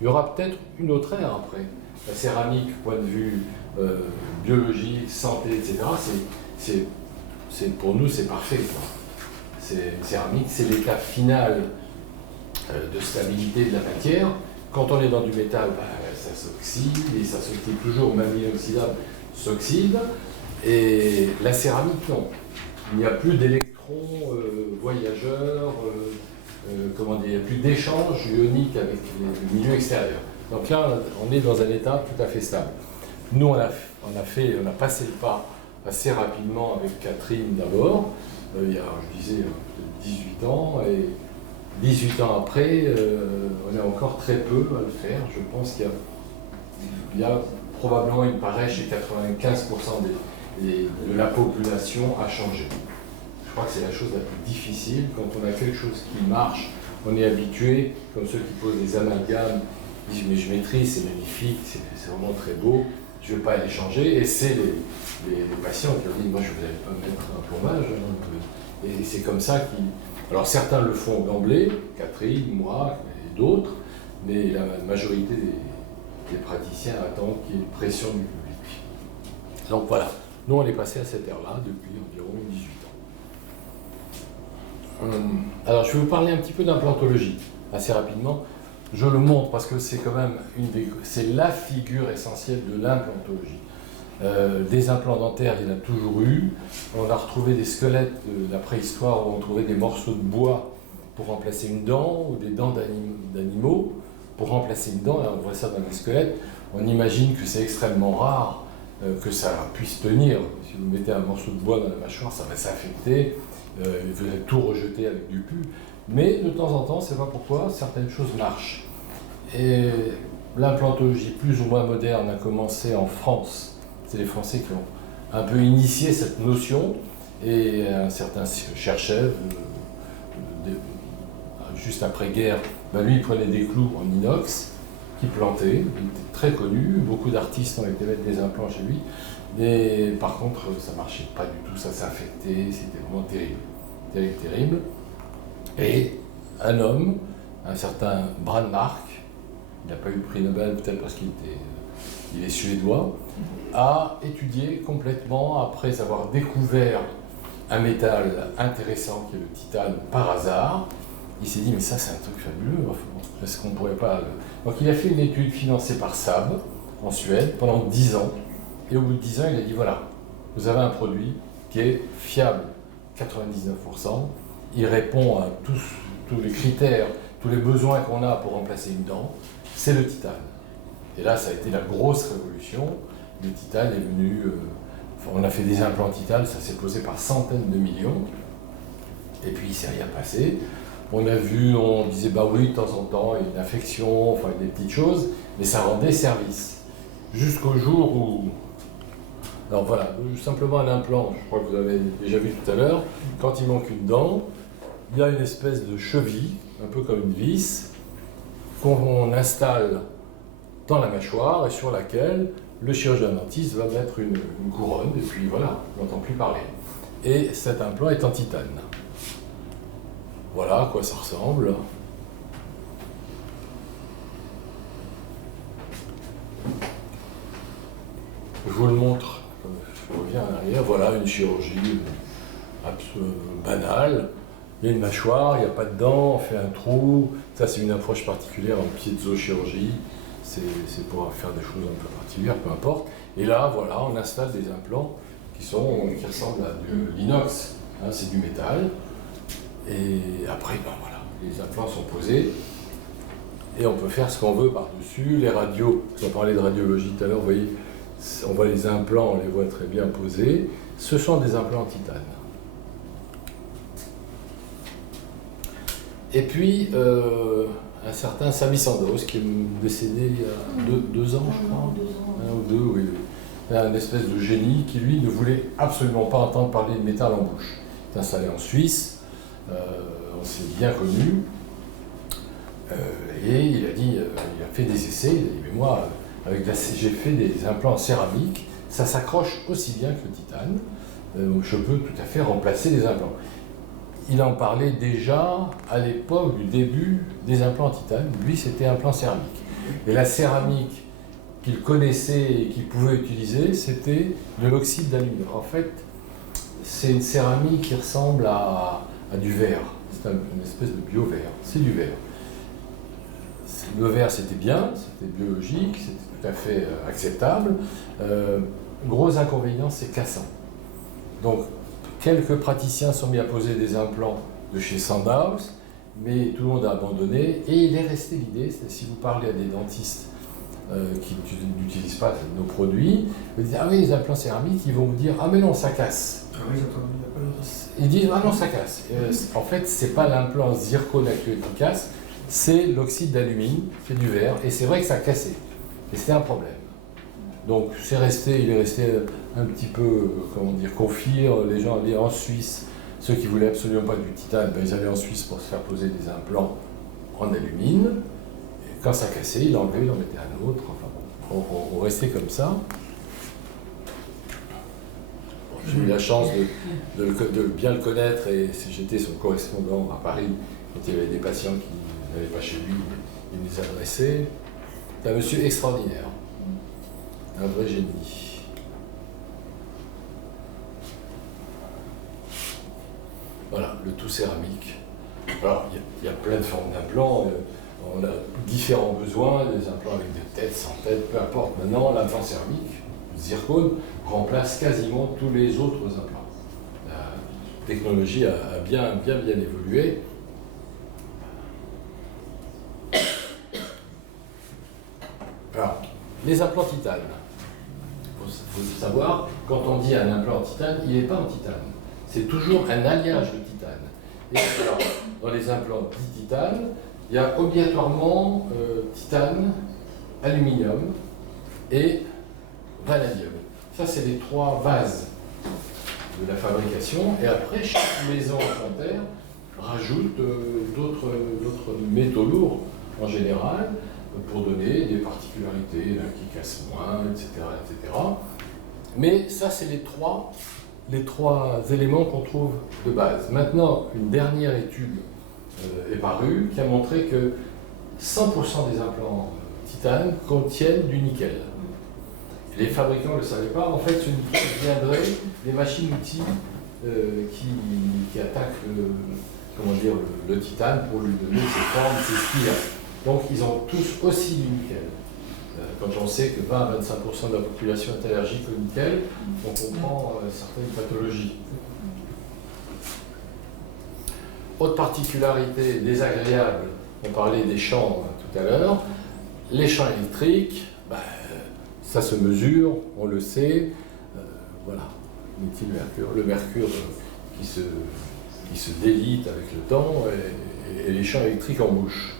Il y aura peut-être une autre ère après. La céramique, point de vue biologique, santé, etc., pour nous, c'est parfait, quoi. Une céramique, c'est l'étape finale de stabilité de la matière. Quand on est dans du métal, ça s'oxyde, et ça s'oxyde toujours, même l'inoxydable s'oxyde. Et la céramique, non. Il n'y a plus d'électrons voyageurs, il n'y a plus d'échange ionique avec le milieu extérieur. Donc là, on est dans un état tout à fait stable. Nous, on a passé le pas assez rapidement avec Catherine d'abord, il y a, je disais, 18 ans, et 18 ans après, on est encore très peu à le faire. Je pense qu'il y a probablement, il paraît, chez 95% de la population à changer. Je crois que c'est la chose la plus difficile. Quand on a quelque chose qui marche, on est habitué, comme ceux qui posent des amalgames, ils disent mais je maîtrise, c'est magnifique, c'est vraiment très beau, je ne vais pas aller changer. Et c'est les patients qui ont dit moi je ne vais pas mettre un plombage. Et c'est comme ça qu'ils... Alors certains le font d'emblée, Catherine, moi et d'autres, mais la majorité des praticiens attendent qu'il y ait une pression du public. Donc voilà, nous on est passé à cette ère-là depuis environ 18 ans. Alors je vais vous parler un petit peu d'implantologie, assez rapidement. Je le montre parce que c'est quand même c'est la figure essentielle de l'implantologie. Des implants dentaires, il y en a toujours eu. On a retrouvé des squelettes de la préhistoire où on trouvait des morceaux de bois pour remplacer une dent ou des dents d'animaux pour remplacer une dent. Là, on voit ça dans les squelettes. On imagine que c'est extrêmement rare que ça puisse tenir. Si vous mettez un morceau de bois dans la mâchoire, ça va s'affecter. Vous allez tout rejeter avec du pu. Mais de temps en temps, c'est pas pourquoi, certaines choses marchent. Et l'implantologie plus ou moins moderne a commencé en France. C'est les Français qui ont un peu initié cette notion, et un certain Cherchev, juste après-guerre, lui il prenait des clous en inox qu'il plantait, il était très connu, beaucoup d'artistes ont été mettre des implants chez lui, mais par contre ça marchait pas du tout, ça s'infectait, c'était vraiment terrible, terrible. Et un homme, un certain Brandmark, il n'a pas eu le prix Nobel peut-être parce qu'il est suédois, a étudié complètement, après avoir découvert un métal intéressant qui est le titane par hasard, il s'est dit mais ça c'est un truc fabuleux, est-ce qu'on pourrait pas... Donc il a fait une étude financée par SAB en Suède pendant 10 ans, et au bout de 10 ans il a dit voilà, vous avez un produit qui est fiable 99%, il répond à tous les critères, tous les besoins qu'on a pour remplacer une dent, c'est le titane. Et là ça a été la grosse révolution. Le titane est venu, on a fait des implants titane, ça s'est posé par centaines de millions, et puis il ne s'est rien passé. On a vu, on disait bah oui, de temps en temps, il y a une infection, enfin des petites choses, mais ça rendait service. Jusqu'au jour où, alors voilà, simplement un implant, je crois que vous avez déjà vu tout à l'heure, quand il manque une dent, il y a une espèce de cheville, un peu comme une vis, qu'on installe dans la mâchoire et sur laquelle le chirurgien dentiste va mettre une couronne, et puis voilà, on n'entend plus parler. Et cet implant est en titane. Voilà à quoi ça ressemble. Je vous le montre, je reviens en arrière, voilà une chirurgie banale. Il y a une mâchoire, il n'y a pas de dents, on fait un trou. Ça c'est une approche particulière en piezochirurgie. C'est pour faire des choses un peu particulières, peu importe. Et là, voilà, on installe des implants qui ressemblent à de l'inox. Hein, c'est du métal. Et après, ben voilà, les implants sont posés. Et on peut faire ce qu'on veut par-dessus. Les radios, on parlait de radiologie tout à l'heure, vous voyez, on voit les implants, on les voit très bien posés. Ce sont des implants en titane. Et puis, un certain Sami Sandoz, qui est décédé il y a deux ans, je crois. 1 ou 2, oui. Un espèce de génie qui, lui, ne voulait absolument pas entendre parler de métal en bouche. Il est installé en Suisse, on s'est bien connu, et il a dit, il a fait des essais, il a dit, mais moi, j'ai fait des implants en céramique, ça s'accroche aussi bien que le titane, je peux tout à fait remplacer les implants. Il en parlait déjà à l'époque du début des implants en titane. Lui, c'était implant céramique. Et la céramique qu'il connaissait et qu'il pouvait utiliser, c'était de l'oxyde d'aluminium. En fait, c'est une céramique qui ressemble à du verre. C'est une espèce de bio-verre. C'est du verre. Le verre, c'était bien, c'était biologique, c'était tout à fait acceptable. Gros inconvénient, c'est cassant. Donc, quelques praticiens sont mis à poser des implants de chez Sandhaus, mais tout le monde a abandonné. Et il est resté l'idée, si vous parlez à des dentistes qui n'utilisent pas nos produits, vous dites, ah oui, les implants céramiques, ils vont vous dire, ah mais non, ça casse. Ah oui, j'ai entendu. Ils disent, ah non, ça casse. En fait, c'est pas l'implant zircone actuel qui casse, c'est l'oxyde d'alumine, c'est du verre, et c'est vrai que ça a cassé. Et c'était un problème. Donc il est resté un petit peu, comment dire, confire. Les gens allaient en Suisse, ceux qui voulaient absolument pas du titane, ben, ils allaient en Suisse pour se faire poser des implants en alumine. Et quand ça cassait, ils l'enlevaient, ils en mettaient un autre. Enfin bon, on restait comme ça. J'ai eu la chance de bien le connaître, et j'étais son correspondant à Paris quand il y avait des patients qui n'allaient pas chez lui, il les adressait. C'est un monsieur extraordinaire, un vrai génie. Voilà, le tout céramique. Alors, il y a plein de formes d'implants, on a différents besoins, des implants avec des têtes, sans tête, peu importe. Maintenant, l'implant céramique, le zircone, remplace quasiment tous les autres implants. La technologie a bien évolué. Alors, les implants titane. Il faut savoir, quand on dit un implant en titane, il n'est pas en titane. C'est toujours un alliage de titane. Et alors, dans les implants dits titane, il y a obligatoirement titane, aluminium et vanadium. Ça, c'est les trois bases de la fabrication. Et après, chaque maison implantaire rajoute d'autres métaux lourds en général pour donner des particularités, là, qui cassent moins, etc., etc. Mais ça, c'est les trois éléments qu'on trouve de base. Maintenant, une dernière étude est parue qui a montré que 100% des implants titane contiennent du nickel. Les fabricants ne le savaient pas. En fait, ce nickel viendrait des machines-outils qui attaquent le titane pour lui donner ses formes, ses spires. Donc, ils ont tous aussi du nickel. Quand on sait que 20 à 25% de la population est allergique au nickel, on comprend certaines pathologies. Autre particularité désagréable, on parlait des champs tout à l'heure. Les champs électriques, ça se mesure, on le sait. Voilà, méthylmercure, le mercure qui se délite avec le temps, et les champs électriques en bouche.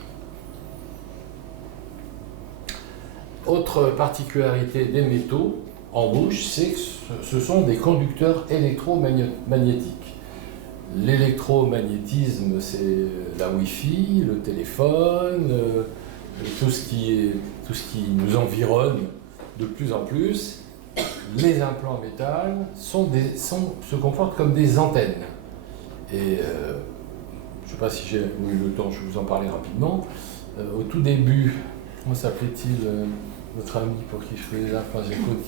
Autre particularité des métaux en bouche, c'est que ce sont des conducteurs électromagnétiques. L'électromagnétisme, c'est la Wi-Fi, le téléphone, tout ce qui nous environne de plus en plus. Les implants en métal se comportent comme des antennes. Et je ne sais pas si j'ai eu le temps, je vais vous en parler rapidement. Au tout début, comment s'appelait-il notre ami pour qui je faisais les implants Gécode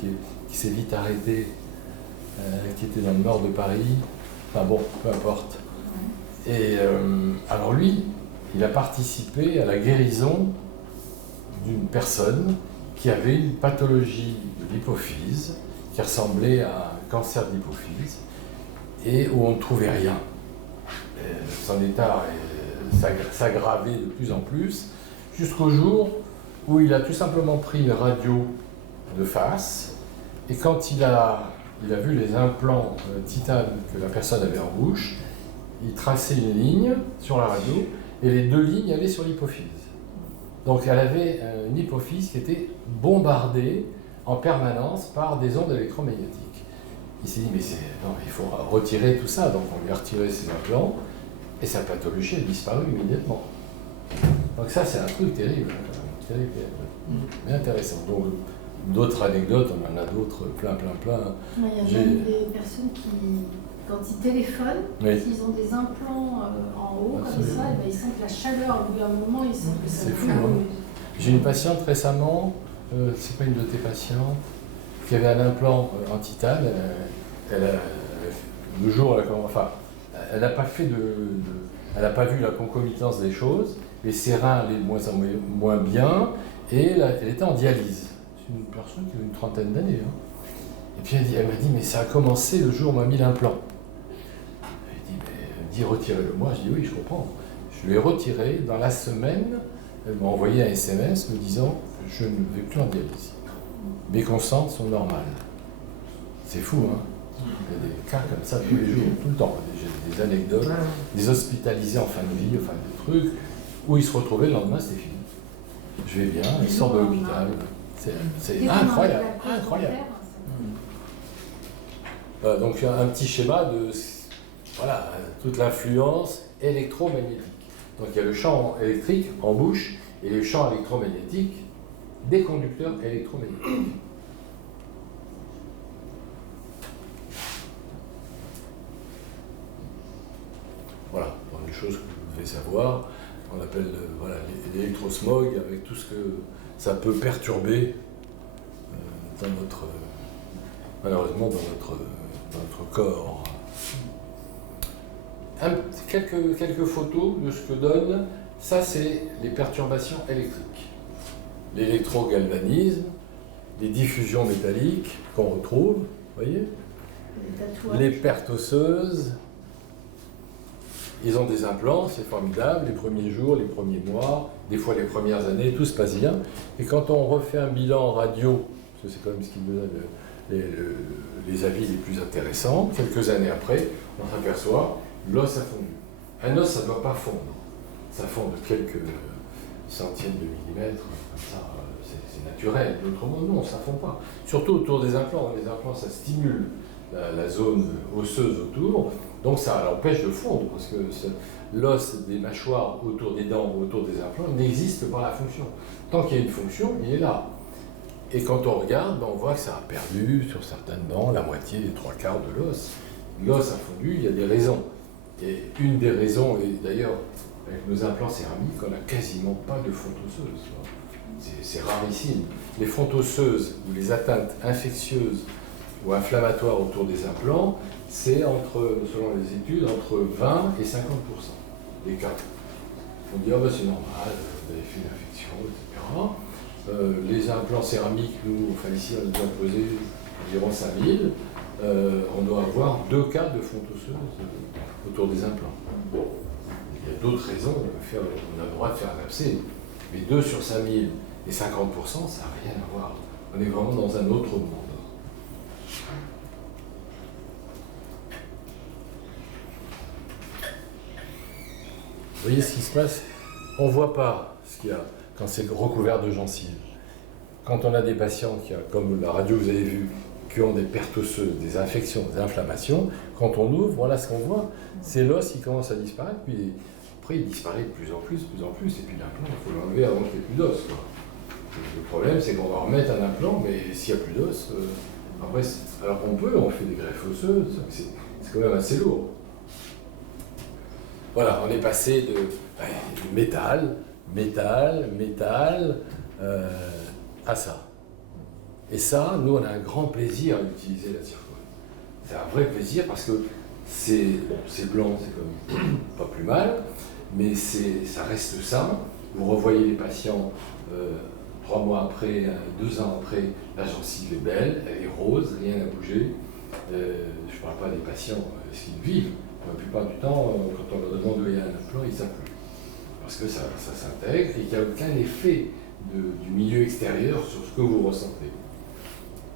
qui s'est vite arrêté, qui était dans le nord de Paris. Enfin bon, peu importe. Et alors lui, il a participé à la guérison d'une personne qui avait une pathologie de l'hypophyse, qui ressemblait à un cancer de l'hypophyse, et où on ne trouvait rien. Et son état s'aggravait de plus en plus, jusqu'au jour où il a tout simplement pris une radio de face, et quand il a vu les implants titane que la personne avait en bouche, il traçait une ligne sur la radio, et les deux lignes allaient sur l'hypophyse. Donc elle avait une hypophyse qui était bombardée en permanence par des ondes électromagnétiques. Il s'est dit, mais il faut retirer tout ça, donc on lui a retiré ses implants, et sa pathologie a disparu immédiatement. Donc ça, c'est un truc terrible, mais intéressant. Donc d'autres anecdotes, on en a d'autres, plein. Il y a même des personnes qui, quand ils téléphonent, s'ils ont des implants en haut, absolument, comme ça, ils sentent la chaleur. Au bout d'un moment, ils sentent que ça c'est fou, hein. J'ai une patiente récemment, c'est pas une de tes patientes, qui avait un implant en titane. Le jour, elle n'a pas fait elle n'a pas vu la concomitance des choses. Les reins allaient de moins en moins bien, et elle était en dialyse. C'est une personne qui a une trentaine d'années. Hein. Et puis elle m'a dit, mais ça a commencé le jour où on m'a mis l'implant. Elle dit, retirez-le. Moi, je dis, oui, je comprends. Je lui ai retiré. Dans la semaine, elle m'a envoyé un SMS me disant, je ne vais plus en dialyse. Mes constantes sont normales. C'est fou, hein? Il y a des cas comme ça tous les jours, tout le temps. J'ai des anecdotes, des hospitalisés en fin de vie, enfin des trucs, où ils se retrouvaient le lendemain, c'était fini. Je vais bien, ils sortent de l'hôpital. C'est incroyable, incroyable. Donc un petit schéma de toute l'influence électromagnétique. Donc il y a le champ électrique en bouche et le champ électromagnétique des conducteurs électromagnétiques. Voilà, donc les choses que vous devez savoir, on appelle l'électrosmog, avec tout ce que ça peut perturber malheureusement dans notre corps. Quelques photos de ce que donne, ça c'est les perturbations électriques. L'électrogalvanisme, les diffusions métalliques qu'on retrouve, vous voyez, les pertes osseuses. Ils ont des implants, c'est formidable, les premiers jours, les premiers mois, des fois les premières années, tout se passe bien. Et quand on refait un bilan radio, parce que c'est quand même ce qui nous donne les avis les plus intéressants, quelques années après, on s'aperçoit, l'os a fondu. Un os, ça ne doit pas fondre. Ça fond de quelques centièmes de millimètres, comme ça, c'est naturel. Autrement, non, ça ne fond pas. Surtout autour des implants. Les implants, ça stimule la zone osseuse autour. Donc ça l'empêche de fondre, parce que l'os des mâchoires autour des dents, autour des implants, n'existe par la fonction. Tant qu'il y a une fonction, il est là. Et quand on regarde, on voit que ça a perdu sur certaines dents la moitié, les trois quarts de l'os. L'os a fondu, il y a des raisons. Et une des raisons, et d'ailleurs, avec nos implants céramiques, on n'a quasiment pas de fonte osseuse. C'est rarissime. Les fontes osseuses ou les atteintes infectieuses ou inflammatoires autour des implants, c'est selon les études, entre 20 et 50% des cas. On dit, c'est normal, vous avez fait une infection, etc. Les implants céramiques, nous, ici, on a posé environ 5000. On doit avoir 2 cas de fonte osseuse autour des implants. Bon. Il y a d'autres raisons, on a le droit de faire un abcès. Mais 2 sur 5000 et 50%, ça n'a rien à voir. On est vraiment dans un autre monde. Vous voyez ce qui se passe? On ne voit pas ce qu'il y a quand c'est recouvert de gencives. Quand on a des patients comme la radio que vous avez vue, qui ont des pertes osseuses, des infections, des inflammations, quand on ouvre, voilà ce qu'on voit. C'est l'os qui commence à disparaître, puis après il disparaît de plus en plus, et puis l'implant, il faut l'enlever avant qu'il n'y ait plus d'os. Le problème, c'est qu'on va remettre un implant, mais s'il n'y a plus d'os, après, alors on fait des greffes osseuses, c'est quand même assez lourd. Voilà, on est passé de métal, à ça. Et ça, nous, on a un grand plaisir à utiliser la zircone. C'est un vrai plaisir parce que c'est blanc, c'est comme pas plus mal, mais ça reste sain. Vous revoyez les patients 3 mois après, 2 ans après, la gencive est belle, elle est rose, rien n'a bougé. Je ne parle pas des patients s'ils vivent. La plupart du temps, quand on leur demande où il y a un implant, ils ne savent plus. Parce que ça s'intègre et qu'il n'y a aucun effet du milieu extérieur sur ce que vous ressentez.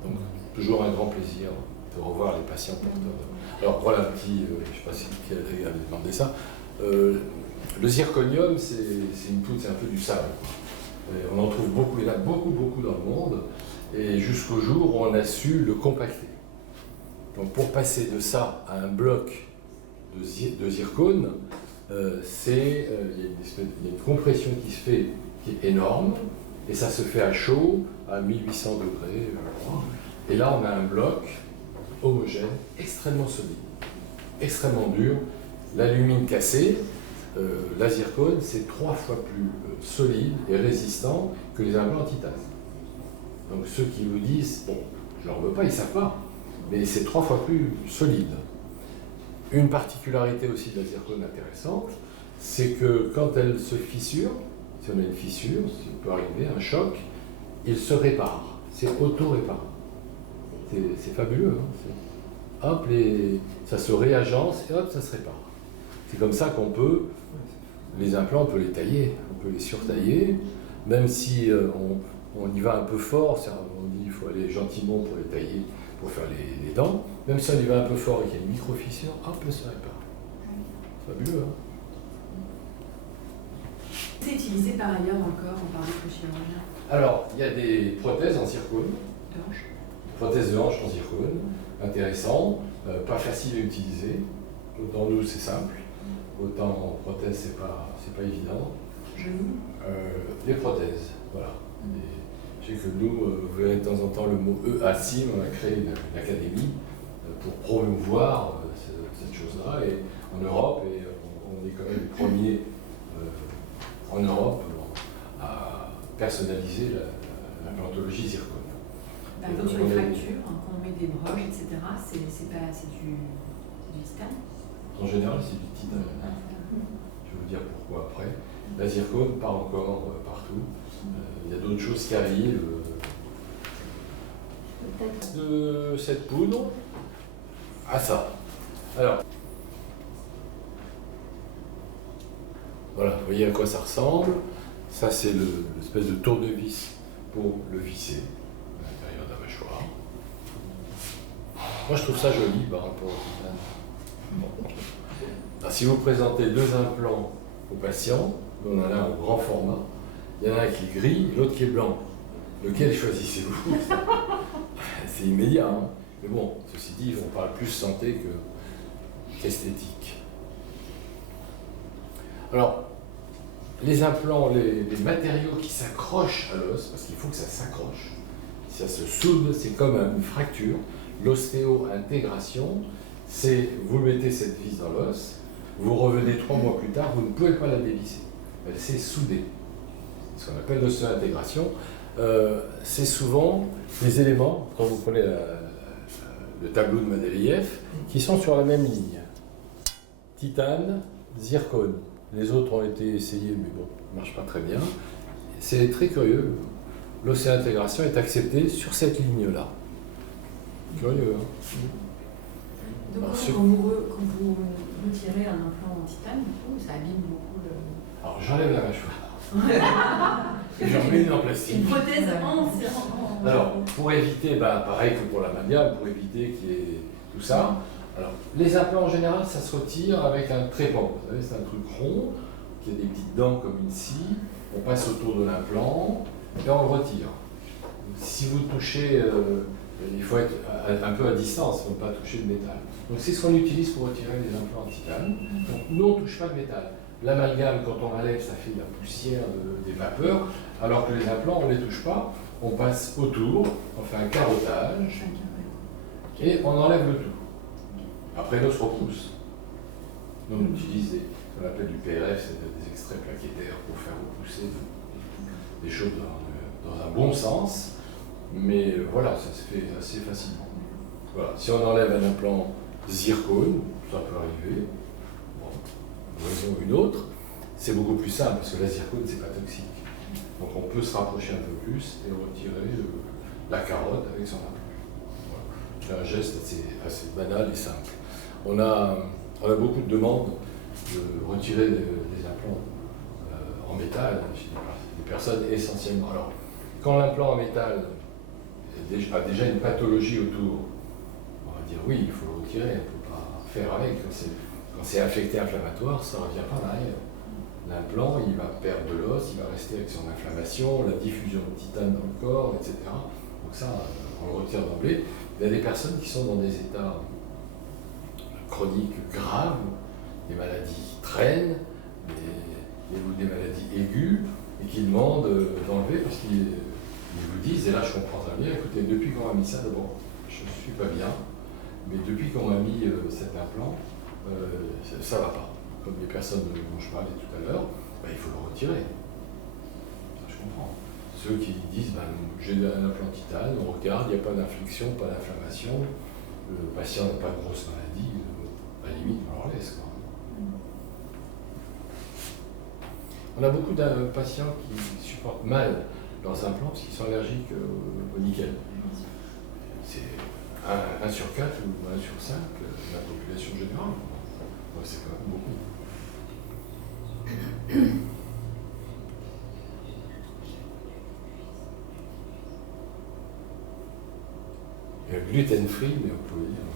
Donc, toujours un grand plaisir de revoir les patients porteurs. Alors, voilà un petit, je ne sais pas si quelqu'un avait demandé ça. Le zirconium, c'est une poudre, c'est un peu du sable. On en trouve beaucoup, il y en a beaucoup dans le monde. Et jusqu'au jour où on a su le compacter. Donc, pour passer de ça à un bloc de zircone, il y a une compression qui se fait, qui est énorme, et ça se fait à chaud, à 1800 degrés. Et là, on a un bloc homogène, extrêmement solide, extrêmement dur, l'alumine cassé, la zircone, c'est 3 fois plus solide et résistant que les implants en titane. Donc ceux qui vous disent, bon, je ne leur veux pas, ils ne savent pas, mais c'est 3 fois plus solide. Une particularité aussi de la zircone intéressante, c'est que quand elle se fissure, si on a une fissure, s'il peut arriver, un choc, il se répare. C'est auto-réparant. C'est fabuleux. Hein, hop, ça se réagence et hop, ça se répare. C'est comme ça qu'on peut, les implants, on peut les tailler, on peut les surtailler, même si on y va un peu fort, on dit qu'il faut aller gentiment pour les tailler, pour faire les dents, même si on y va un peu fort et qu'il y a une micro-fissure, hop, ça répare. C'est fabuleux, hein. C'est utilisé par ailleurs encore en parlant de chirurgien. Alors, il y a des prothèses en zircone. De hanche. Prothèses de hanche en zircone, intéressant, pas facile à utiliser. Autant nous, c'est simple. Autant en prothèse, c'est pas évident. Genou. Les prothèses, voilà. Je sais que nous, vous avez de temps en temps le mot EACIM, on a créé une académie pour promouvoir cette chose-là. Et en Europe, et on est quand même les premiers en Europe à personnaliser l'implantologie zircone. Par exemple, sur les fractures, quand on met des broches, etc., c'est du titane. En général, c'est du titane. Je vais vous dire pourquoi après. La zircone part encore partout. Il y a d'autres choses qui arrivent. De cette poudre à ça. Alors, voilà, vous voyez à quoi ça ressemble. Ça, c'est l'espèce de tournevis pour le visser à l'intérieur de la mâchoire. Moi, je trouve ça joli par rapport au titane. Bon. Alors, si vous présentez 2 implants aux patients, on en a un en grand format, il y en a un qui est gris, l'autre qui est blanc. Lequel choisissez-vous? C'est immédiat, hein. Mais bon, ceci dit, on parle plus santé qu'esthétique. Alors, les implants, les matériaux qui s'accrochent à l'os, parce qu'il faut que ça s'accroche, si ça se soude, c'est comme une fracture. L'ostéo-intégration, c'est vous mettez cette vis dans l'os, vous revenez 3 mois plus tard, vous ne pouvez pas la dévisser. Elle s'est soudée. Ce qu'on appelle l'ostéo-intégration. C'est souvent des éléments, quand vous prenez le tableau de Mendeleïev, qui sont sur la même ligne. Titane, zircone. Les autres ont été essayés, mais bon, ça ne marche pas très bien. C'est très curieux. L'ostéo-intégration est acceptée sur cette ligne-là. Curieux, hein? Donc, quand vous retirez un implant en titane, ça abîme beaucoup le... Alors, j'enlève la mâchoire. Et j'en mets une en plastique. Une prothèse en... Alors, pour éviter, pareil que pour l'amalgame, pour éviter qu'il y ait tout ça, alors, les implants en général, ça se retire avec un trépan. Vous savez, c'est un truc rond, qui a des petites dents comme ici. On passe autour de l'implant et on le retire. Si vous touchez, il faut être un peu à distance pour ne pas toucher le métal. Donc, c'est ce qu'on utilise pour retirer les implants en titane. Donc, nous, on ne touche pas de métal. L'amalgame, quand on l'enlève, ça fait de la poussière, des vapeurs, alors que les implants, on ne les touche pas. On passe autour, on fait un carottage et on enlève le tout. Après, l'os repousse. Nous, on utilise ce qu'on appelle du PRF, c'est des extraits plaquettaires pour faire repousser des choses dans un bon sens. Mais voilà, ça se fait assez facilement. Voilà. Si on enlève un implant zircone, ça peut arriver. Une raison ou une autre, c'est beaucoup plus simple parce que la zircone, c'est pas toxique. Donc on peut se rapprocher un peu plus et retirer la carotte avec son implant. Voilà. C'est un geste assez banal et simple. On a beaucoup de demandes de retirer des implants en métal chez des personnes essentiellement. Alors, quand l'implant en métal a déjà une pathologie autour, on va dire oui, il faut le retirer, on ne peut pas faire avec. Quand c'est affecté inflammatoire, ça revient pareil. L'implant, il va perdre de l'os, il va rester avec son inflammation, la diffusion de titane dans le corps, etc. Donc ça, on le retire d'emblée. Il y a des personnes qui sont dans des états chroniques graves, des maladies qui traînent, des maladies aiguës, et qui demandent d'enlever parce qu'ils vous disent, et là je comprends très bien, écoutez, depuis qu'on m'a mis ça, d'abord, je ne suis pas bien, mais depuis qu'on m'a mis cet implant, ça ne va pas. comme les personnes dont je parlais tout à l'heure, ben, il faut le retirer. Ça, je comprends. Ceux qui disent, ben, j'ai un implant titane, on regarde, il n'y a pas d'inflexion, pas d'inflammation, le patient n'a pas de grosse maladie, à la limite, on leur laisse. Quoi. On a beaucoup de patients qui supportent mal leurs implants parce qu'ils sont allergiques au nickel. C'est 1 sur 4 ou 1 sur 5 de la population générale. Donc c'est quand même beaucoup. Gluten free, mais on peut dire.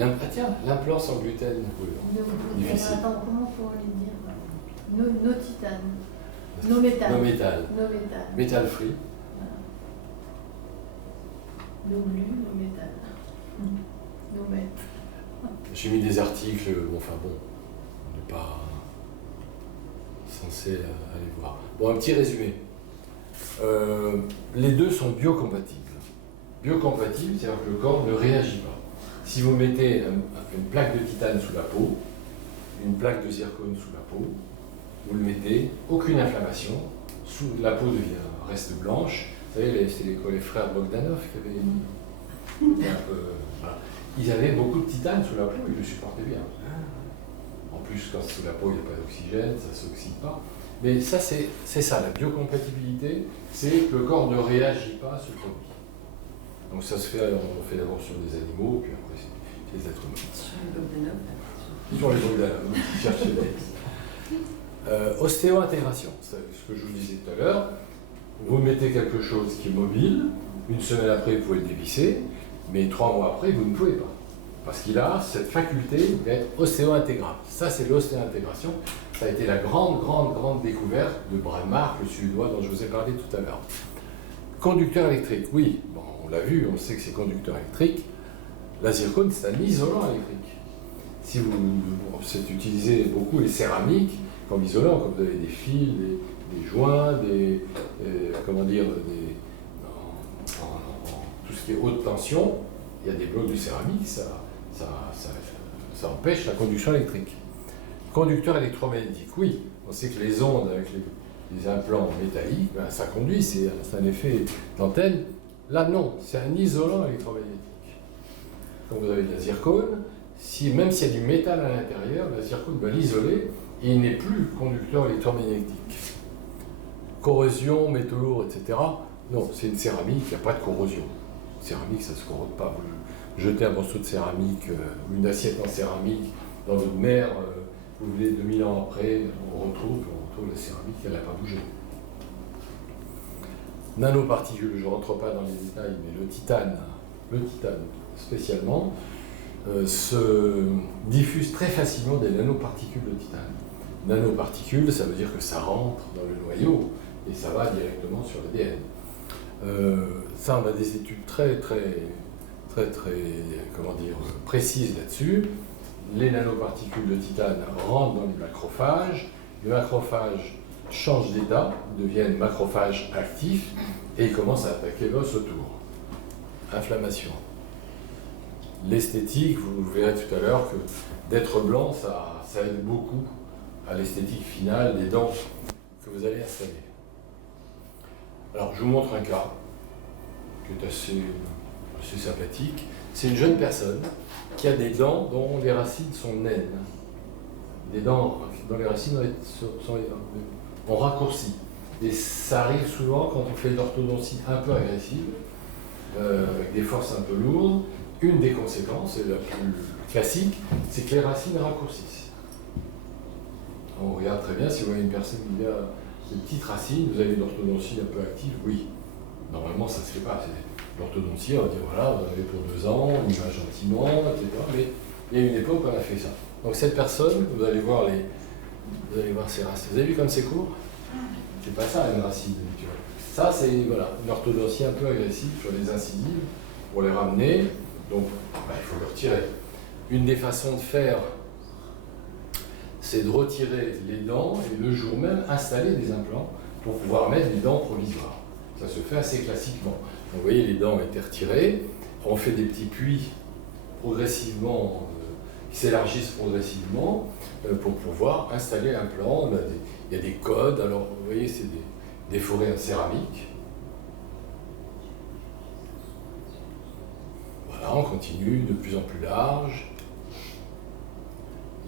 Ah tiens, l'implant sans gluten. Oui, difficile. Attends, comment on pourrait les dire No titane. No métal. No métal. No métal. Métal free. Voilà. No glu, no métal. No met. J'ai mis des articles, enfin bon, on n'est pas censé aller voir. Bon, un petit résumé. Les deux sont biocompatibles. Biocompatibles, c'est-à-dire que le corps ne réagit pas. Si vous mettez une plaque de titane sous la peau, une plaque de zircone sous la peau, vous le mettez, aucune inflammation, la peau reste blanche. Vous savez, c'est les frères Bogdanov qui avaient un peu, voilà. Ils avaient beaucoup de titane sous la peau, ils le supportaient bien. En plus, quand c'est sous la peau, il n'y a pas d'oxygène, ça ne s'oxyde pas. Mais ça, c'est ça, la biocompatibilité, c'est que le corps ne réagit pas à ce produit. Donc ça se fait, on fait d'abord sur des animaux, puis après c'est les êtres humains. Sur les Bogdanov, cherchez des. Ostéo-intégration, c'est ce que je vous disais tout à l'heure. Vous mettez quelque chose qui est mobile, 1 semaine après vous pouvez le dévisser, mais 3 mois après vous ne pouvez pas. Parce qu'il a cette faculté d'être ostéo-intégral. Ça c'est l'ostéo-intégration. Ça a été la grande découverte de Brammark, le Suédois dont je vous ai parlé tout à l'heure. Conducteur électrique, oui, bon, on l'a vu, on sait que c'est conducteur électrique. La zircone, c'est un isolant électrique. Si c'est utilisé beaucoup les céramiques comme isolant, comme vous avez des fils, des joints, tout ce qui est haute tension, il y a des blocs de céramique, ça empêche la conduction électrique. Conducteur électromagnétique, oui, on sait que les ondes avec les implants métalliques, ben, ça conduit, c'est un effet d'antenne. Là, non, c'est un isolant électromagnétique. Quand vous avez de la zircone, même s'il y a du métal à l'intérieur, la zircone va l'isoler et il n'est plus conducteur électromagnétique. Corrosion, métaux lourds, etc. Non, c'est une céramique, il n'y a pas de corrosion. Une céramique, ça ne se corrode pas. Vous jetez un morceau de céramique ou une assiette en céramique dans votre mer, vous voulez 2000 ans après, on retrouve la céramique, elle n'a pas bougé. Nanoparticules, je ne rentre pas dans les détails, mais le titane spécialement, se diffuse très facilement des nanoparticules de titane. Nanoparticules, ça veut dire que ça rentre dans le noyau et ça va directement sur l'ADN. Ça, on a des études très précises là-dessus. Les nanoparticules de titane rentrent dans les macrophages. Les macrophages changent d'état, deviennent macrophages actifs et ils commencent à attaquer l'os autour. Inflammation. L'esthétique, vous verrez tout à l'heure que d'être blanc, ça aide beaucoup à l'esthétique finale des dents que vous allez installer. Alors, je vous montre un cas qui est assez sympathique. C'est une jeune personne qui a des dents dont les racines sont naines. Des dents dont les racines ont raccourci. Et ça arrive souvent quand on fait de l'orthodontie un peu agressive, avec des forces un peu lourdes. Une des conséquences, et la plus classique, c'est que les racines raccourcissent. On regarde très bien, si vous voyez une personne qui a des petites racines, vous avez une orthodontie un peu active, oui. Normalement, ça ne se fait pas. L'orthodontie, on va dire, voilà, vous en avez pour 2 ans, on y va gentiment, etc. Mais il y a une époque où on a fait ça. Donc cette personne, vous allez voir ses racines. Vous avez vu comme c'est court? C'est pas ça, une racine habituelle. Ça, c'est une orthodontie un peu agressive sur les incisives, pour les ramener. Donc, il faut le retirer. Une des façons de faire, c'est de retirer les dents et le jour même installer des implants pour pouvoir mettre des dents provisoires. Ça se fait assez classiquement. Donc, vous voyez, les dents ont été retirées. On fait des petits puits progressivement qui s'élargissent progressivement pour pouvoir installer un plan. Il y a des codes, alors vous voyez, c'est des forêts en céramique. Voilà, on continue de plus en plus large.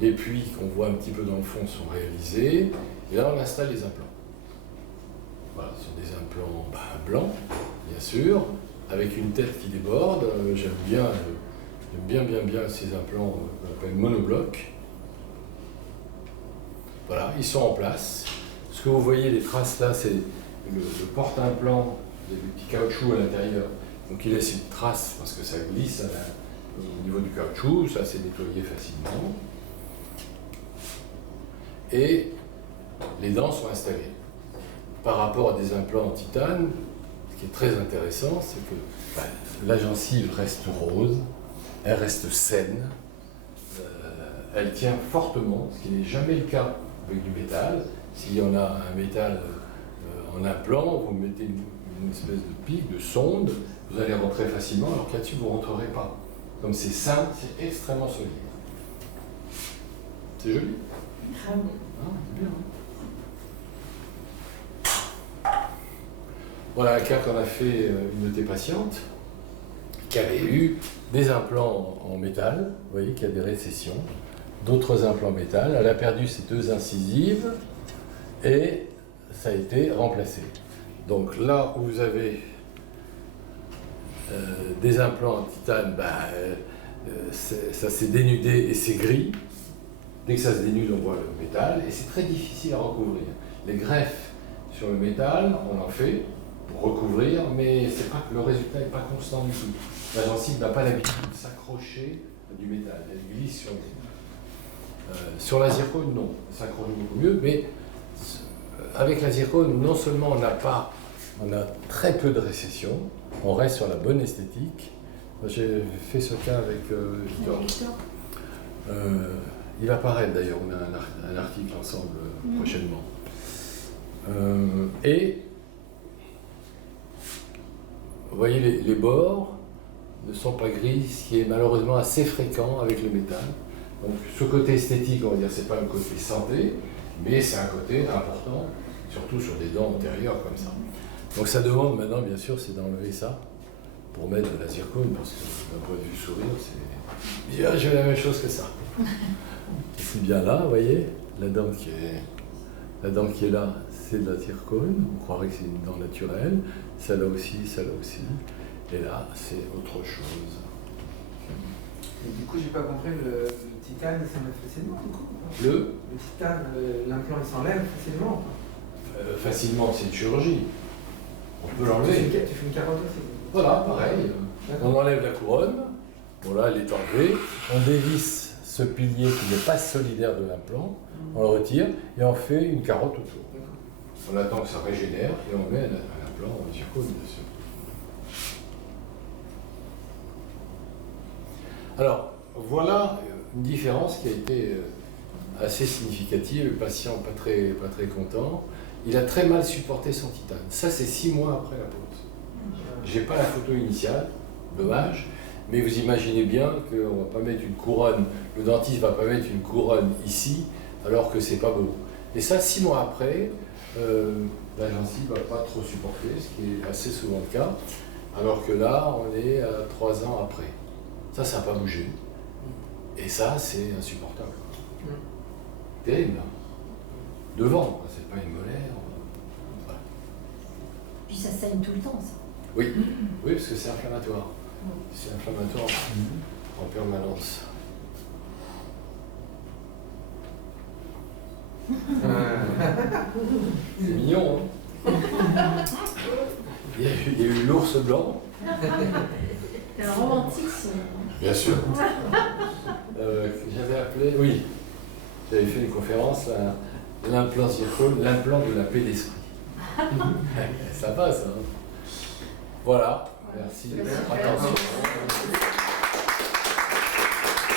Les puits qu'on voit un petit peu dans le fond sont réalisés. Et là, on installe les implants. Voilà, ce sont des implants blancs, bien sûr, avec une tête qui déborde. J'aime bien ces implants qu'on appelle monoblocs. Voilà, ils sont en place. Ce que vous voyez, les traces là, c'est le porte-implant, des petits caoutchoucs à l'intérieur. Donc il laisse une trace parce que ça glisse au niveau du caoutchouc, ça s'est nettoyé facilement. Et les dents sont installées. Par rapport à des implants en titane, ce qui est très intéressant, c'est que la gencive reste rose, elle reste saine, elle tient fortement, ce qui n'est jamais le cas avec du métal. S'il y en a un métal en implant, vous mettez une espèce de pic, de sonde, vous allez rentrer facilement, alors que là-dessus, vous ne rentrerez pas. Comme c'est sain, c'est extrêmement solide. C'est joli. Très bon. Ah, c'est bien. Voilà un cas qu'on a fait une de tes patientes, qui avait eu des implants en métal, vous voyez qu'il y a des récessions, d'autres implants métal. Elle a perdu ses 2 incisives et ça a été remplacé. Donc là où vous avez des implants en titane, ça s'est dénudé et c'est gris. Dès que ça se dénude, on voit le métal et c'est très difficile à recouvrir. Les greffes sur le métal, on en fait pour recouvrir, mais le résultat n'est pas constant du tout. La gencive n'a pas l'habitude de s'accrocher à du métal, elle glisse sur le métal. Sur la zircone, non, ça s'accroche beaucoup mieux, mais avec la zircone, non seulement on a très peu de récession, on reste sur la bonne esthétique. J'ai fait ce cas avec Victor. Il va paraître d'ailleurs, on a un article ensemble prochainement. Et vous voyez, les bords ne sont pas gris, ce qui est malheureusement assez fréquent avec le métal. Donc ce côté esthétique, on va dire, c'est pas un côté santé, mais c'est un côté important, surtout sur des dents antérieures comme ça. Donc ça demande maintenant, bien sûr, c'est d'enlever ça pour mettre de la zircone, parce que d'un point de vue sourire, c'est bien, je fais la même chose que ça. C'est bien là, vous voyez, la dent qui est là, c'est de la zircone, on croirait que c'est une dent naturelle, celle-là aussi, et là, c'est autre chose. Et du coup, j'ai pas compris, le titane, il s'enlève facilement, du coup. Le titane, l'implant, il s'enlève facilement. Facilement, c'est une chirurgie. On peut l'enlever. Tu fais une carotte aussi. Voilà, pareil. On enlève la couronne, bon là, elle est enlevée, on dévisse ce pilier qui n'est pas solidaire de l'implant, on le retire et on fait une carotte autour. On attend que ça régénère et on met un implant en zircone, bien sûr. Alors, voilà une différence qui a été assez significative. Le patient pas très content. Il a très mal supporté son titane. Ça, c'est 6 mois après la pose. J'ai pas la photo initiale, dommage, mais vous imaginez bien qu'on va pas mettre une couronne, le dentiste va pas mettre une couronne ici, alors que c'est pas beau. Et ça, 6 mois après, la gencive va pas trop supporter, ce qui est assez souvent le cas, alors que là, on est à 3 ans après. Ça n'a pas bougé. Et ça, c'est insupportable. Terrible. Devant, c'est pas une molaire. Voilà. Puis ça saigne tout le temps, ça. Oui, oui, parce que c'est inflammatoire. C'est inflammatoire en permanence. C'est mignon, hein. Il y a eu l'ours blanc. C'est un romantisme. Bien sûr. J'avais appelé, oui, j'avais fait une conférence, l'implant zircone, l'implant de la paix d'esprit. Ça passe, hein. Voilà, merci. Merci. Attention.